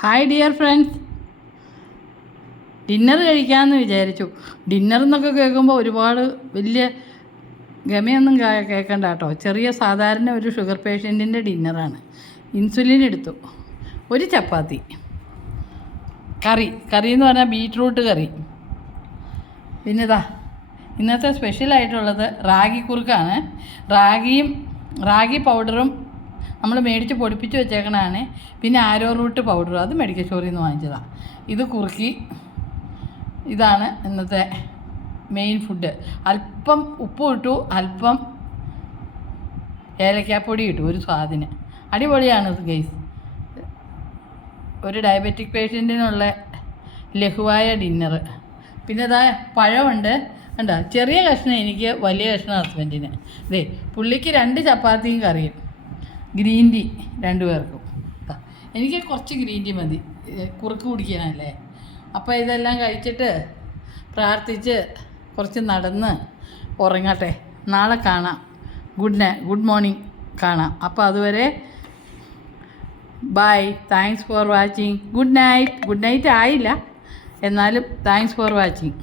Hi dear friends, dinner കഴിക്കാമെന്ന് വിചാരിച്ചു. Dinner എന്നൊക്കെ കേൾക്കുമ്പോൾ ഒരുപാട് വലിയ ഗമയൊന്നും കേൾക്കണ്ട കേട്ടോ. ചെറിയ സാധാരണ ഒരു ഷുഗർ പേഷ്യൻറ്റിൻ്റെ ഡിന്നറാണ്. ഇൻസുലിൻ എടുത്തു, ഒരു ചപ്പാത്തി, കറി എന്ന് പറഞ്ഞാൽ ബീറ്റ്റൂട്ട് കറി. പിന്നെ ഇന്നത്തെ സ്പെഷ്യലായിട്ടുള്ളത് റാഗി കുറുക്കാണ്. റാഗി പൗഡറും നമ്മൾ മേടിച്ച് പൊടിപ്പിച്ച് വെച്ചേക്കണതാണ്. പിന്നെ ആരോ റൂട്ട് പൗഡറും, അത് മെഡിക്കൽ സ്റ്റോറിൽ നിന്ന് വാങ്ങിച്ചതാണ്. ഇത് കുറുക്കി. ഇതാണ് ഇന്നത്തെ മെയിൻ ഫുഡ്. അല്പം ഉപ്പ് ഇട്ടു, അല്പം ഏലക്കാപ്പൊടി ഇട്ടു, ഒരു സ്വാദിന്. അടിപൊളിയാണ് ഗൈസ്. ഒരു ഡയബറ്റിക് പേഷ്യൻറ്റിനുള്ള ലഘുവായ ഡിന്നർ. പിന്നെ പഴമുണ്ട് കണ്ടോ. ചെറിയ കഷ്ണം എനിക്ക്, വലിയ കഷ്ണം ഹസ്ബൻഡിന്. പുള്ളിക്ക് 2 ചപ്പാത്തിയും കറിയും. ഗ്രീൻ ടീ 2 പേർക്കും. എനിക്ക് കുറച്ച് ഗ്രീൻ ടീ മതി, കുറുക്ക് കുടിക്കാനല്ലേ. അപ്പോൾ ഇതെല്ലാം കഴിച്ചിട്ട് പ്രാർത്ഥിച്ച് കുറച്ച് നടന്ന് ഉറങ്ങട്ടെ. നാളെ കാണാം. ഗുഡ് മോർണിംഗ് കാണാം. അപ്പോൾ അതുവരെ bye. Thanks for watching. Good night ആയില്ല, എന്നാലും താങ്ക്സ് ഫോർ വാച്ചിങ്.